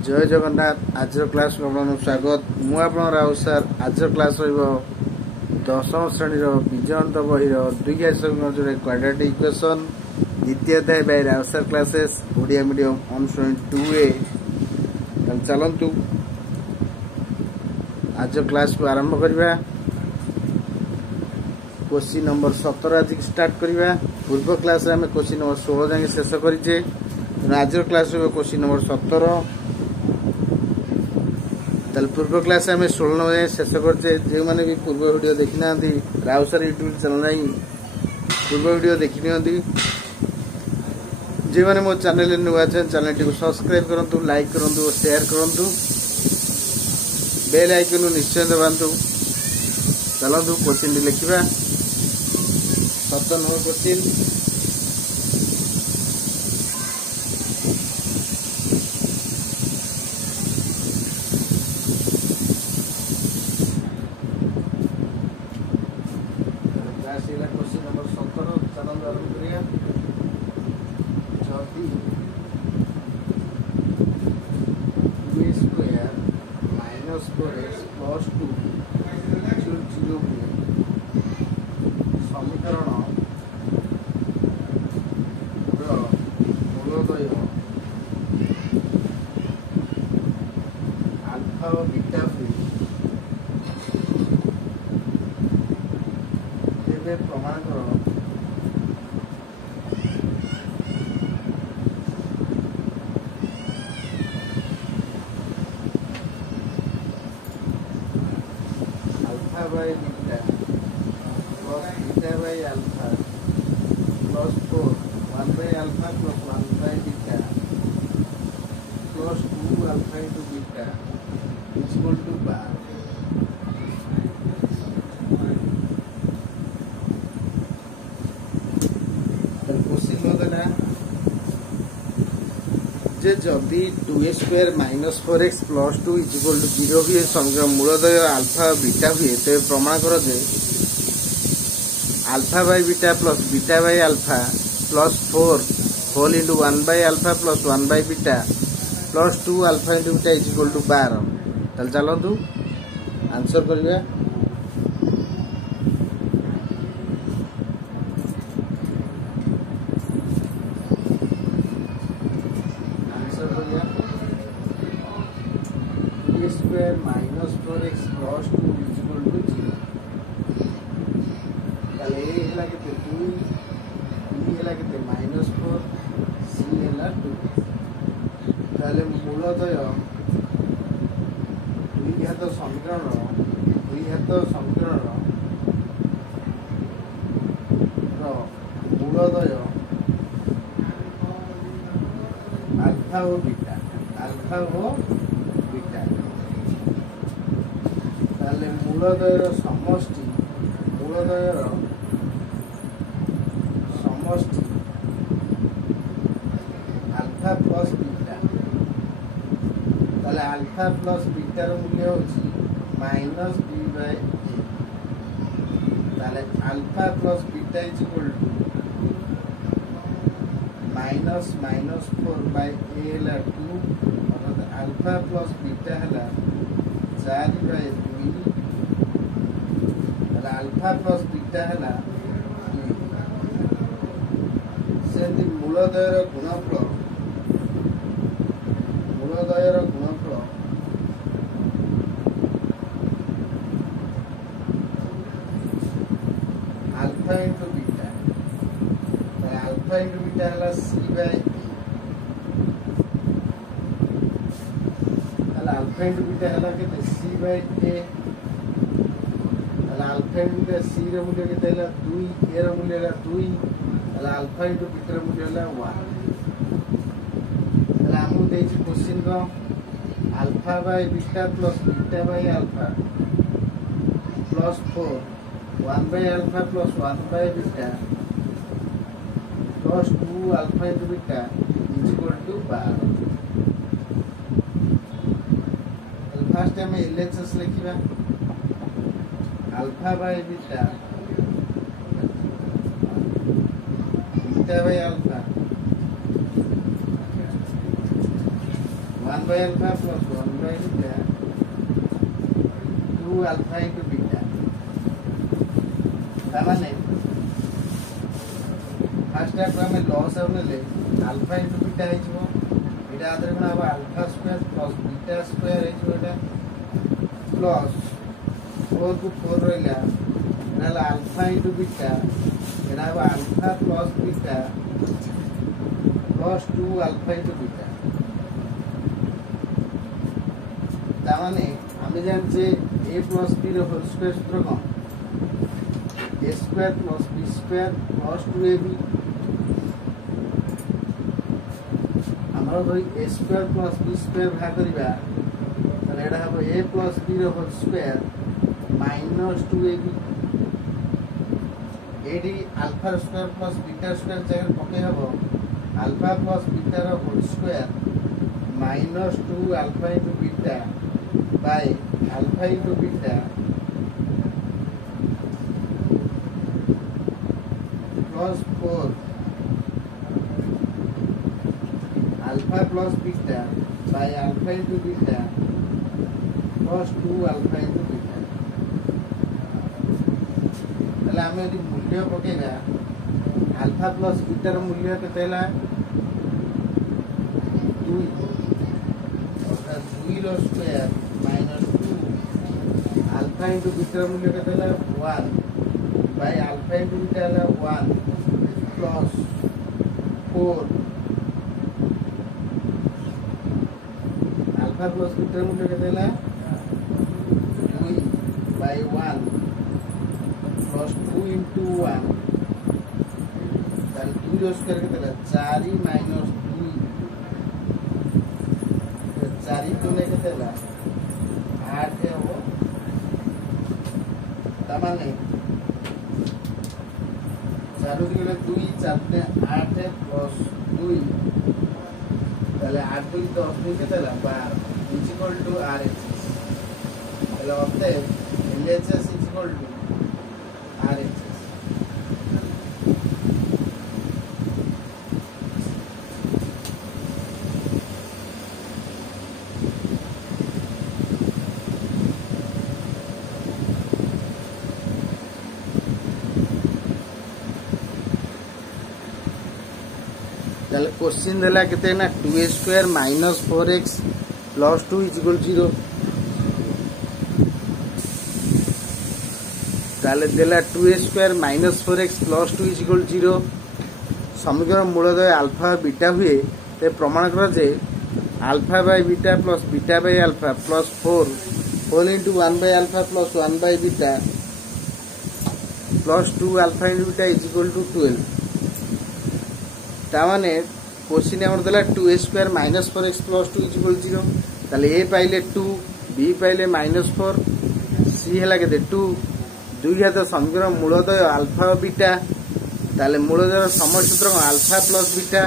जय जगन्नाथ। आज क्लास को स्वागत। मुझे राउत सार। आज क्लास दशम श्रेणी विजयंत बही 2000 क्वाड्रेटिक इक्वेशन द्वितीय अध्याय बाय राउत सार classes Odia medium on 2A। चलतु आज क्लास को आरंभ करवा। क्वेश्चन नंबर 17 आज स्टार्ट करवा। पूर्व क्लास आम क्वेश्चन नंबर 16 जाए शेष करें। आज क्लास क्वेश्चन नंबर 17। पूर्व क्लास आम 16 जाए शेष करचे। जो मैंने भी पूर्व वीडियो देखी ना राउत सार यूट्यूब चैनल नहीं पूर्व वीडियो देखी नि जो मैंने मो चैनल नुआ चैनल टी सब्सक्राइब करूँ, लाइक करूँ और शेयर करूँ। बेल आइकन निश्चय दबातु। चलतु क्वेश्चन टी लिखा। 17 नंबर क्वेश्चन। क्वेश्चन नंबर 17 चलन आरंभ करिया। जदि 2a square minus 4x plus 2 0 हुए समीकरण मूलदय आल्फा और बीटा हुए तेरे प्रमाण करो alpha by beta plus beta by alpha plus 4 1 by alpha plus 1 by beta plus 2 alpha into beta is equal to 12। जदि 2a square minus 4x plus 2 is equal to 0 हुए समीकरण मूलदय आल्फा बीटा हुए तेज प्रमाण कर जे alpha by beta plus beta by alpha plus 4 whole into 1 by alpha plus 1 by beta plus 2 alpha into beta is equal to 12। ताल चलतु answer करिया। Square minus 4x plus 2 is equal to 0। ताले ए हला केते 2 बी हला केते minus 4 सी हला 2। ताले मूलदय द्विघात समीकरण मूलदय अल्फा और बीटा मूलदयर समष्टि अल्फा प्लस बीटा। ताले अल्फा प्लस बीटार मूल्य होची माइनस बी बाय ए। ताले alpha plus beta is equal to minus 4 by a हला 2 और अल्फा प्लस बीटा हला 4 बाय 2। अल्फा प्लस बीटा है से मूलदयर गुणफल अल्फा इंटू बीटा है सी बाय अल्फा इंटू बीटा है के सी बाय ए। अल्फा इंटू सी रे मूल्य के 2 ए रे मूल्य 2 अल्फा इंटू बीटा रे मूल्य 1। आमको देछि क्वेश्चन को alpha by beta plus beta by alpha plus 4 1 by alpha plus 1 by beta plus 2 alpha into beta is equal to 12। First हम एलएचएस लिखिबा। Alpha by beta by alpha 1 by alpha plus 1 by beta 2 alpha into beta तामाने first time हमें लॉस होने alpha into beta है इटा आदर कोन अब alpha square plus beta square है एटा प्लस 4 को 4 रहला नाला अल्फा इंटू बीटा एटा अब alpha plus beta plus 2 alpha into beta तामाने हमें जानछे a प्लस b रो होल स्क्वायर सूत्र कोन a square plus b square plus 2ab हमारा a square plus b square भाग करिबा तले एटा हबो a प्लस b रो होल स्क्वायर माइनस 2ab एडी alpha square plus beta square जगह पके हबो अल्फा प्लस बीटा रो whole square minus 2 alpha into beta by alpha into beta plus 4 alpha plus beta by alpha into beta plus 2 alpha into beta तले हमें यदि मूल्य पकेगा अल्फा प्लस बीटा रो मूल्य केते हला 2 और 2 रो square minus 2 alpha into beta रो मूल्य केते हला 1 बाय अल्फा इनटू बीटा हला 1 प्लस 4 अल्फा प्लस बीटा मूल्य केते हला 2 बाय 1 प्लस 2 into 1 ताले 2 रो स्क्वायर केते हला 4 माइनस 2 4 को ले केते हला 8 हो तामाने 4 की गले 2 4 ने 8 प्लस 2 ताले 8 2 10 2 केते हला 12 इज इक्वल टू RHS ताले होते LHS is equal to RHS ताले क्वेश्चन देला केते ना 2a square minus 4x plus 2 is equal 0 ताले देला 2a square minus 4x plus 2 is equal 0 समीकरण मूलदय अल्फा बीटा हुए ते प्रमाण कर जे alpha by beta plus beta by alpha plus 4 whole into 1 by alpha plus 1 by beta plus 2 alpha into beta is equal to 12 तामाने question हमर देला 2a square minus 4x plus 2 is equal 0 ताले a पाइले 2 b पाइले minus 4 c हला केते 2 दुई हाथ समीकरण मूलदय अल्फा और बीटा ताले मूलदय समय सूत्र अल्फा प्लस बीटा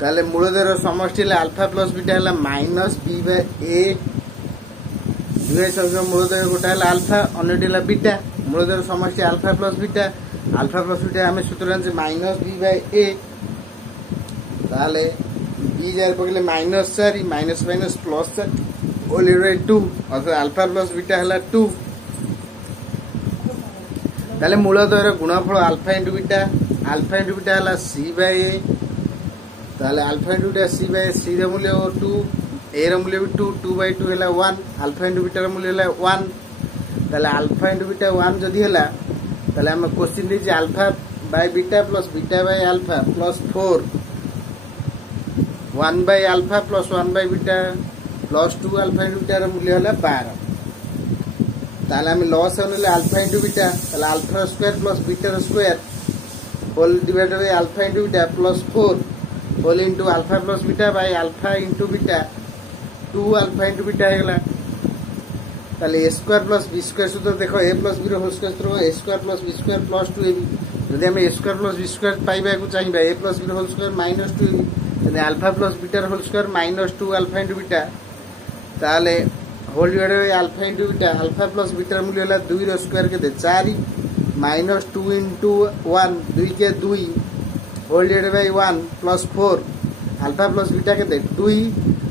ताले मूलदय समष्टि अल्फा प्लस बीटा है माइनस b बाय a दुई समीकरण मूलदय गोटा है अल्फा अन्य बीटा मूलदय समष्टि अल्फा प्लस बीटा आम सूत्र जानते माइनस b बाय a ताले b जार पकले minus 4 minus minus plus 4 whole 2 अर्थात अल्फा प्लस बीटा हला 2 ताले मूलदय गुणफल अल्फा इनटू बीटा हला c बाय a ताले alpha into beta c by c रो मूल्य 2 a रो मूल्य 2 बाय 2 हला 1 अल्फा इनटू बीटा रो मूल्य हला 1 ताले अल्फा इनटू बीटा 1 जदी हला ताले हम क्वेश्चन दे जे alpha by beta plus beta by alpha plus 4 1 by alpha plus 1 by beta plus 2 alpha into beta रो मूल्य हला 12 ताले हम लॉस होने अल्फा इनटू बीटा ताले alpha square plus beta square whole divided by alpha into beta plus 4 whole into alpha plus beta by alpha into beta 2 alpha into beta हेगला ताले a square plus b square सूत्र देखो a plus b रो whole square सूत्र a square plus b square plus 2ab यदि हम a square plus b square पाइबा को चाहिबा a प्लस b रो होल स्क्वायर माइनस 2ab यदि अल्फा प्लस बीटा रो whole square minus 2 alpha into beta ताले whole divided by alpha into beta alpha plus beta मूल्य हला 2 रो स्क्वायर केते 4 माइनस 2 इंटू 1 2 के 2 whole divided by 1 plus 4 alpha plus beta के 2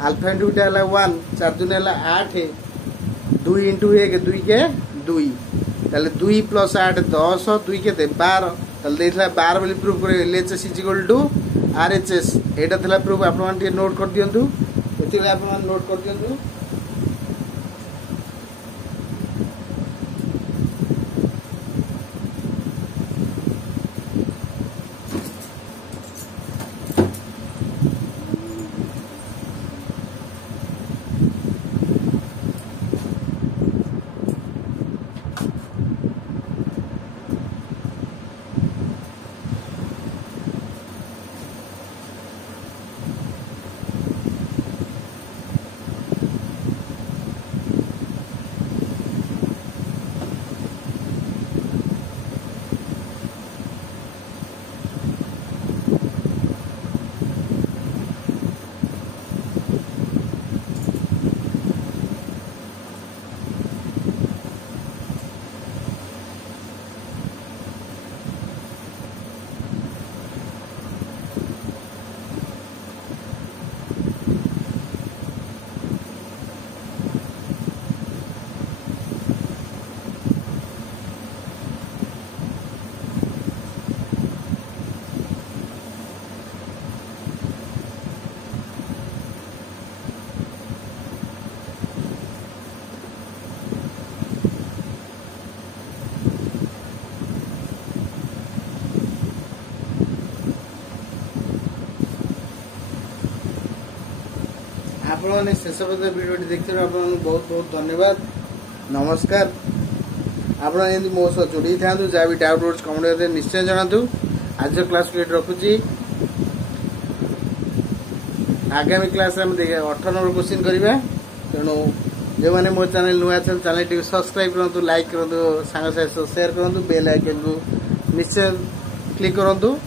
alpha into beta है 1 4 दूनी है 8 2 इंटू 1 2 के 2 ताले 2 प्लस 8 10 2 के 12 ताले 12 बोली प्रूफ करे LHS is equal to RHS एटा थला प्रूफ आप मान के नोट कर दियंतु एति आप मान नोट कर दियंतु आपने शेष पर्यटन वीडियो देखते बहुत बहुत धन्यवाद नमस्कार। आप मो सह जोड़ी था जहाँ भी डाउट रोड कमेंट निश्चय जनातु आज क्लास को रखुची आगामी क्लास 18 नंबर क्वेश्चन करवा तेणु जो मैंने मो चैनल नुआ चैनल टी सब्सक्राइब करूँ लाइक करूँ सांग सहित शेयर करूँ बेल आइकन को निश्चय क्लिक करूँ।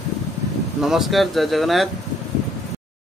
नमस्कार जय जगन्नाथ।